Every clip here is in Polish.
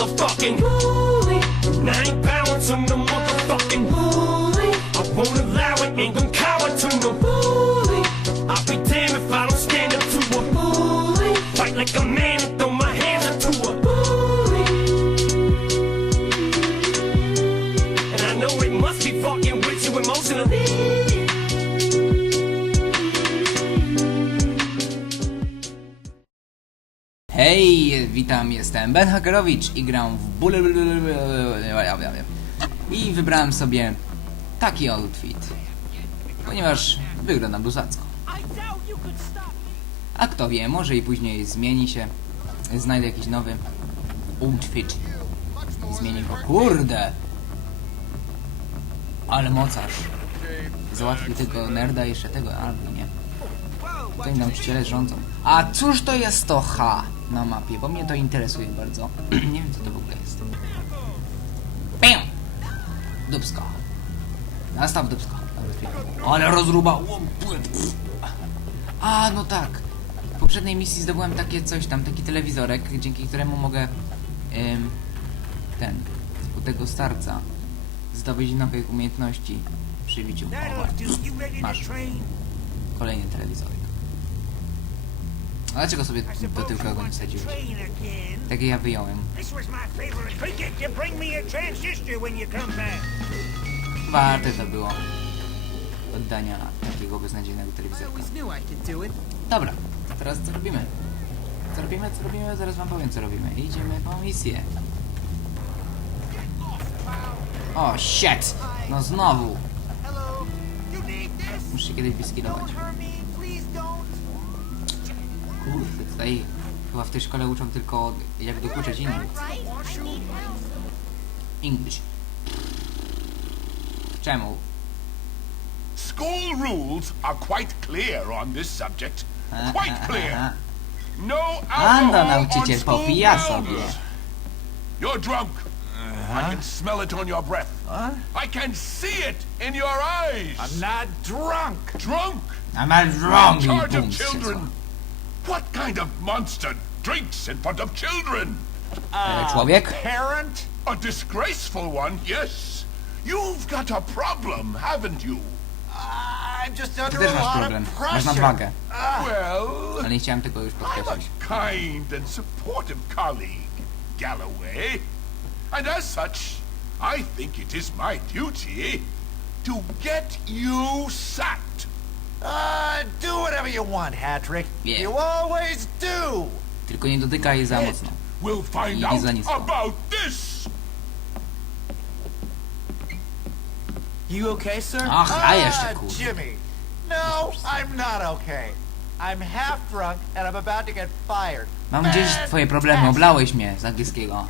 motherfucking bully. I ain't bowing to no motherfucking bully. I won't allow it, ain't gon' cower to no bully. I'll be damned if I don't stand up to a bully. Fight like a man and throw my hands up to a bully. And I know it must be fucking with you emotionally. Witam, jestem Ben Hakerowicz i gram w Bull... I wybrałem sobie taki outfit, ponieważ wygląda bluzacko. A kto wie, może i później zmieni się, znajdę jakiś nowy outfit zmieni go. Kurde! Ale mocarz. Załatwił tego nerda jeszcze tego, albo nie. Tutaj nauczyciele rządzą. A cóż to jest to H na mapie? Bo mnie to interesuje bardzo. nie wiem co to w ogóle jest. Bam! Dubsko. Nastaw dubsko. Ale rozruba. A, no tak. W poprzedniej misji zdobyłem takie coś tam, taki telewizorek, dzięki któremu mogę ym, ten, u tego starca zdobyć nowe umiejętności przy biciu. Masz. Kolejny telewizorek. A dlaczego sobie do tyłka go nie wsadziłeś? Takie ja wyjąłem. A. Warte to było oddania takiego beznadziejnego telewizorka. Dobra, teraz co robimy? Co robimy, co robimy? Zaraz wam powiem co robimy. Idziemy po misję. O, shit! No znowu! Muszę kiedyś wyskilować. Kurde, tutaj chyba w tej szkole uczą tylko jak dokuczać innych. English. Czemu? School rules are quite clear on this subject. Quite clear. No Anda, alcohol on nauczyciel, school popija grounds. sobie. You're drunk. I can smell it on your breath. I can see it in your eyes. I'm not drunk. drunk. I'm a wrong, in charge of children. What kind of monster drinks in front of children? Uh, a Człowiek? Parent? A disgraceful one, yes. You've got a problem, haven't you? Uh, I'm just Ty under też a masz lot problem. of Masz pressure. nadwagę. Uh, well, Ale nie chciałem tego już I'm podkreślić. a kind and supportive colleague, Galloway. And as such, I think it is my duty to get you sacked. Uh, do whatever you want, Hattrick. Yeah. You always do. Tylko nie dotykaj za mocno. We'll find out za nisko. about this. You okay, sir? Ach, a jeszcze Ah, kurde. Jimmy. No, I'm not okay. I'm half drunk and I'm about to get fired. Mam gdzieś twoje problemy, oblałeś mnie z angielskiego.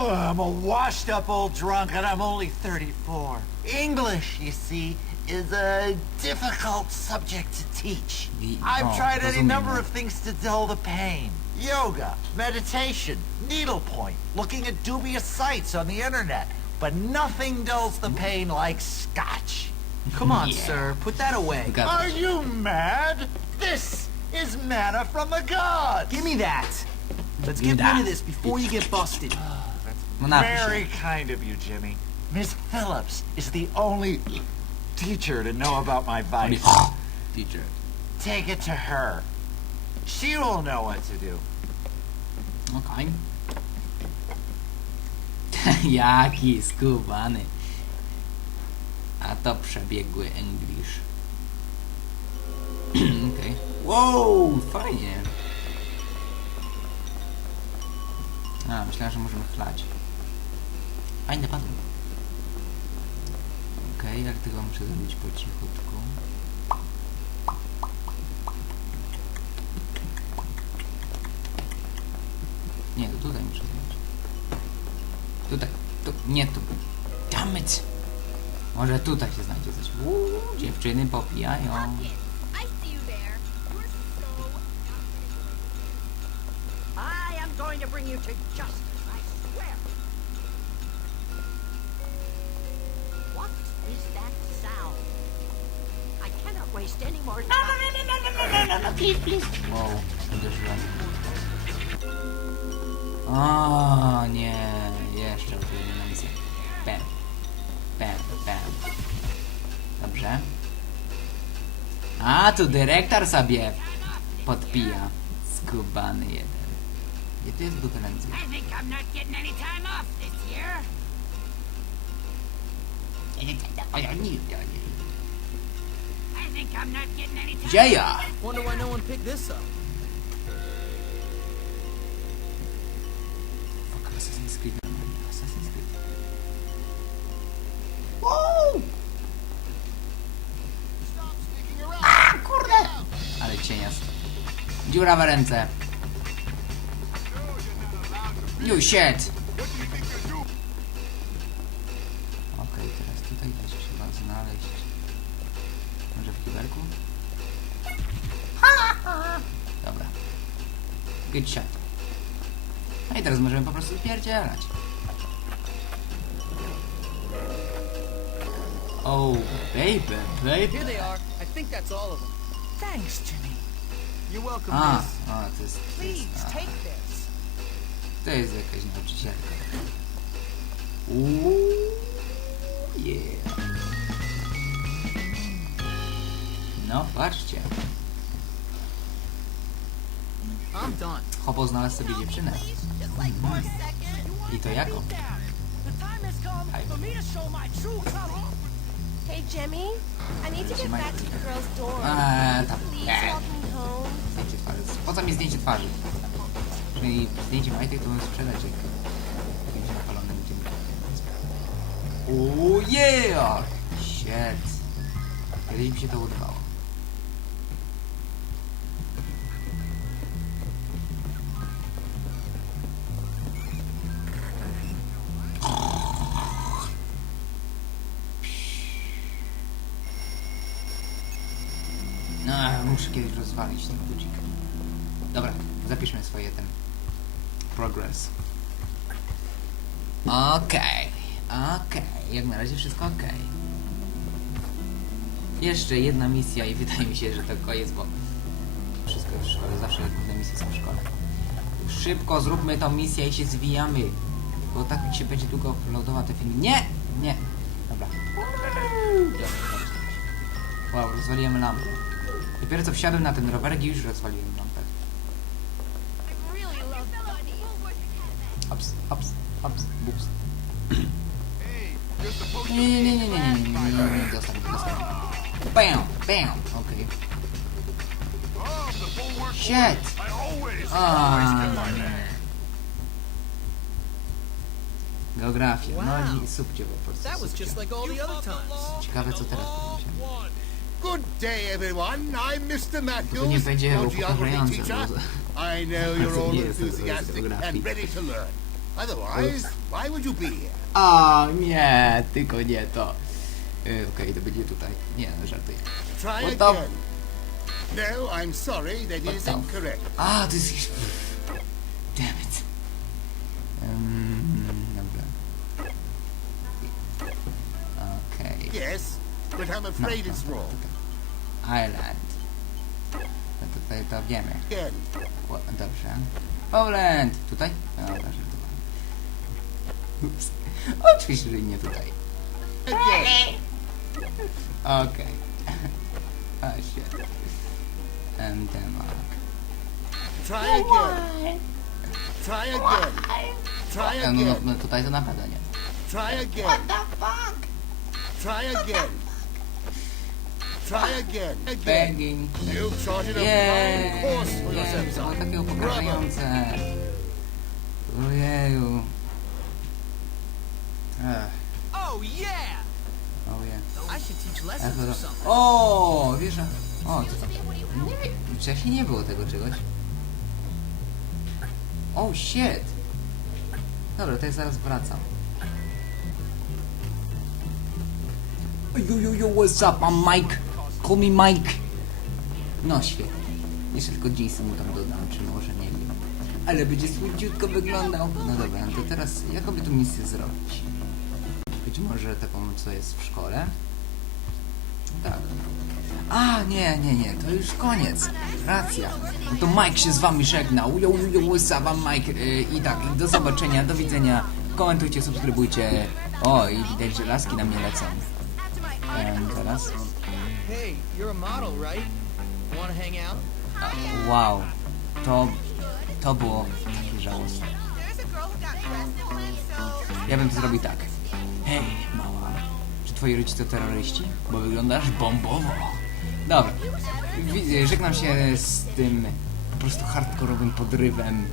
Oh, I'm a washed up old drunk and I'm only 34. English, you see, is a difficult subject to teach. I've oh, tried any number of things to dull the pain. Yoga, meditation, needlepoint, looking at dubious sites on the internet. But nothing dulls the pain like scotch. Come on, Yeah. sir. Put that away. Are you mad? This is manna from the gods. Give me that. Let's get rid of this before you get busted. Very kind of you, Jimmy. Miss Phillips is the only teacher to know about my vice. Teacher. Take it to her. She will know what to do. Okej. Jaki skubany. A to przebiegły English. Okej. Wow, fajnie. A, myślałem, że możemy chlać. Fajne padły. Okej, ale tego muszę zrobić po cichutku. Nie, to tutaj muszę zrobić. Tutaj. Tu, nie tu. Dammit! Może tutaj się znajdzie coś. Uuu, dziewczyny popijają. I am going to bring you to justice, waste any more time. Wow, uderzyłem. O nie, jeszcze jedna misja. Bam. Bam, bam. Dobrze. A, tu dyrektor sobie podpija. Skubany jeden. Gdzie tu jest butelędzy? I think I'm not getting any time off this year. I think I'm not getting any time ja? Wonder why no one picked this up. Fuck, Assassin's Creed. Assassin's Creed. Wow! A, kurde! Ale cienias. Dziura w ręce. You shit! Dobra. Good shot. No i teraz możemy po prostu spierdzielać. Oh, baby, baby. Here they are. I think that's all of them. Thanks, Jimmy. You're welcome, A, miss. o, to jest... To jest, Please, a, take this. to jest jakaś nauczycielka. Uuu, yeah. No, patrzcie. Hopo znalazł sobie dziewczynę. I to jaką? Hey, Jimmy. I need to get back to the girls' dorm. Eee, tam. Please walk me home. Zdjęcie twarzy. Po co mi zdjęcie twarzy? Czyli zdjęcie majtek to bym sprzedać jak jakimś napalonym tym. Uuu, yeah! Shit. Kiedyś mi się to udawało. Muszę kiedyś rozwalić ten budzik. Dobra, zapiszmy swoje ten progress. Okej, okej, jak na razie wszystko okej. Jeszcze jedna misja i wydaje mi się, że to koniec, bo wszystko jest w szkole, zawsze główne misje są w szkole. Szybko zróbmy tą misję i się zwijamy, bo tak mi się będzie długo uploadował te filmy. Nie! Nie! Dobra. Wow, rozwaliłem lampę. Dopiero co wsiadłem na ten rowerek i już rozwaliłem lampę. Ups, ups, ups, bups. Nie, nie, nie, nie, nie, nie, nie, nie, nie, nie, nie, dostał, dostał. Bam, bam, okej. Shit! A, nie. Geografia, no i subcie po prostu. Subcie. Ciekawe co teraz będzie. Good day, everyone. I'm Mr. To nie Matthews, będzie your geography teacher. I know you're all enthusiastic and ready to learn. Otherwise, why would you be here? A nie, tylko nie to. Y, Okej, to będzie tutaj. Nie, no, żartuję. Try What again. No, I'm sorry, that What is the- incorrect. A, to jest... Damn it. Um, dobra. Okej. Yes, but I'm afraid it's wrong. Island. No tutaj to wiemy. Again. Ło- Dobrze. Poland! Tutaj? No, Dobra, żartowałem. Ups. Oczywiście, że nie tutaj. Again. Okej. A shit. And Denmark. Try again. Try again. Try No, no, again. no tutaj to na pewno nie. Try again. Try again. Try again. Again. Begging. You've charted a fine course for yourself, to było son. takie upokarzające. Ojeju. Ech, Oh, yeah! I should teach lessons or something. O, wiesz, że- o, co to? Nie, wcześniej nie było tego czegoś. Oh shit. Dobra, to ja zaraz wracam. Yo, yo, yo, what's up? I'm Mike. Call me Mike. No świetnie. Jeszcze tylko Jason mu tam dodam, czy może nie wiem. Ale będzie słodziutko wyglądał. No dobra, no to teraz jakoby tu misję zrobić? Być może taką, co jest w szkole? Tak. A, nie, nie, nie, to już koniec. Racja. No to Mike się z wami żegnał. Yo, yo, łysa wam Mike. Yy, I tak, do zobaczenia, do widzenia. Komentujcie, subskrybujcie. O, i widać, że laski na mnie lecą. Em, teraz. Hey, you're a model, right? Wanna hang out? Wow. To, to było takie żałosne. Ja bym to zrobił tak. Hej, mała. Czy twoi rodzice to terroryści? Bo wyglądasz bombowo. Dobra. Wi- Żegnam się z tym po prostu hardkorowym podrywem.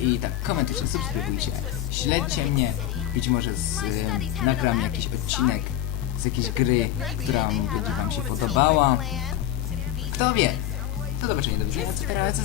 I tak, komentujcie, subskrybujcie, śledźcie mnie. Być może z, y, nagram jakiś odcinek z jakiejś gry, która będzie wam się podobała. Kto wie? Do zobaczenia, do widzenia, co